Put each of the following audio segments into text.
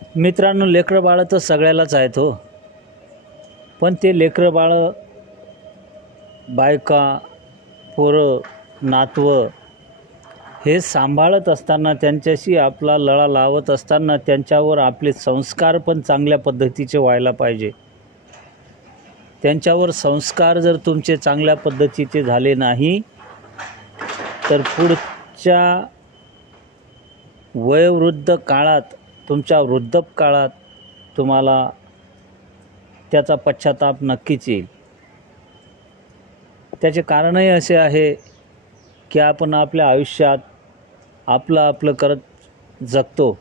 मित्रांनो, लेकरं बाळं तर सगळ्यालाच आहेत हो. पण ते लेकरं बाळं, बायका, पोरं, नातवं हे सांभाळत असताना, त्यांच्याशी आपला लळा लावत असताना त्यांच्यावर आपले संस्कार पण चांगल्या पद्धतीचे व्हायला पाहिजे. त्यांच्यावर संस्कार जर तुमचे चांगल्या पद्धतीचे झाले नाही, तर पुढच्या वयोवृद्ध काळात, तुमच्या वृद्धप काळात तुम्हाला त्याचा पश्चाताप नक्कीच येईल. त्याचे कारणही असे आहे की आपण आपल्या आयुष्यात आपलं करत जगतो.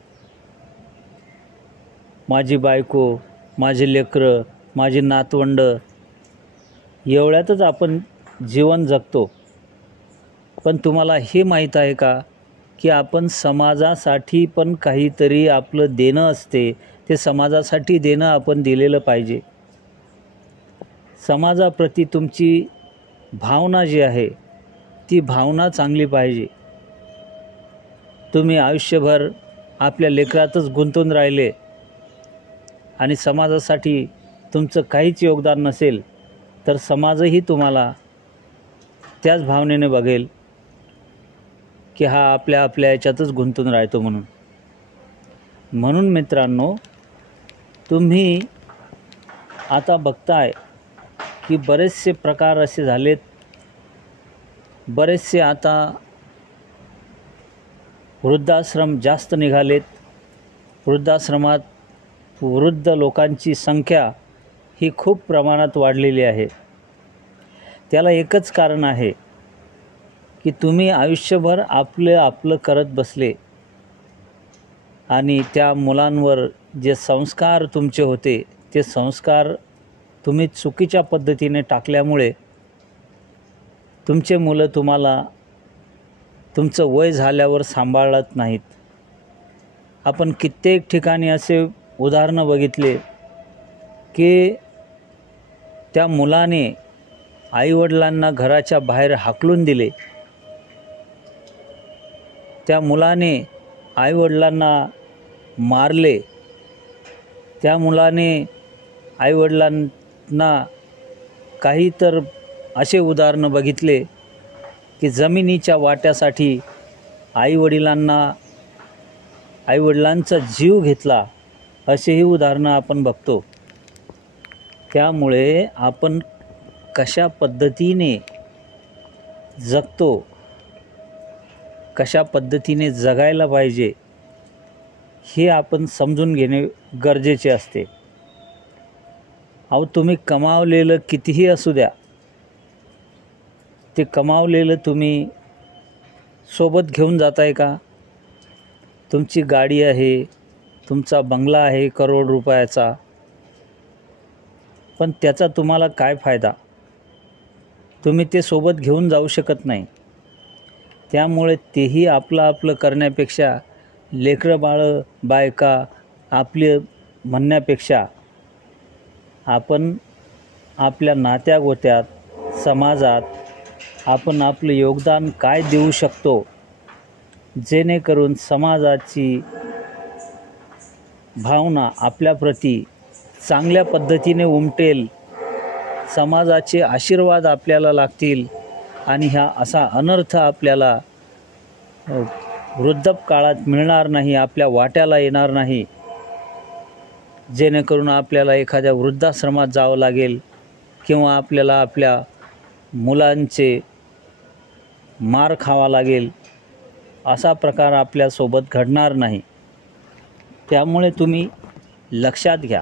माझी बायको, माझे लेकरं, माझी नातवंड एवढ्यातच आपण जीवन जगतो. पण तुम्हाला हे माहीत आहे का की आपण समाजासाठी पण काहीतरी आपलं देणं असते. ते समाजासाठी देणं आपण दिलेलं पाहिजे. समाजाप्रती तुमची भावना जी आहे ती भावना चांगली पाहिजे. तुम्ही आयुष्यभर आपल्या लेकरातच गुंतून राहिले आणि समाजासाठी तुमचं काहीच योगदान नसेल, तर समाजही तुम्हाला त्याच भावनेने बघेल की हा आपल्या याच्यातच गुंतून राहतो म्हणून. म्हणून मित्रांनो, तुम्ही आता बघताय की बरेचसे प्रकार असे झालेत. बरेचसे आता वृद्धाश्रम जास्त निघालेत. वृद्धाश्रमात वृद्ध लोकांची संख्या ही खूप प्रमाणात वाढलेली आहे. त्याला एकच कारण आहे की तुम्ही आयुष्यभर आपलं करत बसले आणि त्या मुलांवर जे संस्कार तुमचे होते ते संस्कार तुम्ही चुकीच्या पद्धतीने टाकल्यामुळे तुमचे मुलं तुम्हाला तुमचं वय झाल्यावर सांभाळत नाहीत. आपण कित्येक ठिकाणी असे उदाहरणं बघितले की त्या मुलाने आईवडिलांना घराच्या बाहेर हाकलून दिले. त्या मुलाने आईवडिलांना मारले. त्या मुलाने आईवडिलांना काही तर असे उदाहरणं बघितले की जमिनीच्या वाट्यासाठी आईवडिलांचा जीव घेतला. असेही उदाहरणं आपण बघतो. त्यामुळे आपण कशा पद्धतीने जगतो, कशा पद्धतीने जगायला पाहिजे हे आपण समजून घेणे गरजेचे असते. अहो, तुम्ही कमावलेलं कितीही असू द्या, ते कमावलेलं तुम्ही सोबत घेऊन जाताय का? तुमची गाडी आहे, तुमचा बंगला आहे करोड रुपयाचा, पण त्याचा तुम्हाला काय फायदा? तुम्ही ते सोबत घेऊन जाऊ शकत नाही. त्यामुळे तेही आपलं करण्यापेक्षा, लेकरं बाळं बायका आपले म्हणण्यापेक्षा, आपण आपल्या नात्यागोत्यात समाजात आपण आपलं योगदान काय देऊ शकतो, जेणेकरून समाजाची भावना आपल्याप्रती चांगल्या पद्धतीने उमटेल, समाजाचे आशीर्वाद आपल्याला लागतील आणि ह्या असा अनर्थ आपल्याला वृद्धप काळात मिळणार नाही, आपल्या वाट्याला येणार नाही, जेणेकरून आपल्याला एखाद्या वृद्धाश्रमात जावं लागेल किंवा आपल्याला आपल्या मुलांचे मार खावा लागेल. असा प्रकार आपल्यासोबत घडणार नाही. त्यामुळे तुम्ही लक्षात घ्या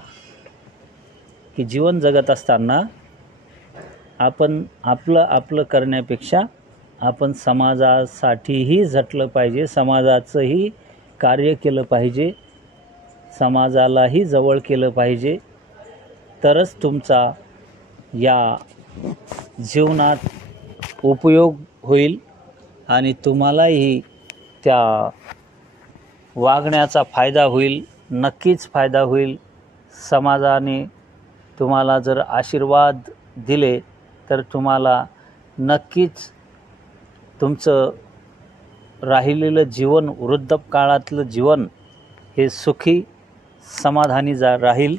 की जीवन जगत असताना आपण आपलं करण्यापेक्षा आपण समाजासाठीही झटलं पाहिजे, समाजाचंही कार्य केलं पाहिजे, समाजालाही जवळ केलं पाहिजे. तरच तुमचा या जीवनात उपयोग होईल आणि तुम्हालाही त्या वागण्याचा फायदा होईल, नक्कीच फायदा होईल. समाजाने तुम्हाला जर आशीर्वाद दिले तर तुम्हाला नक्कीच तुमचं राहिलेलं जीवन, वृद्धप काळातलं जीवन हे सुखी समाधानी राहील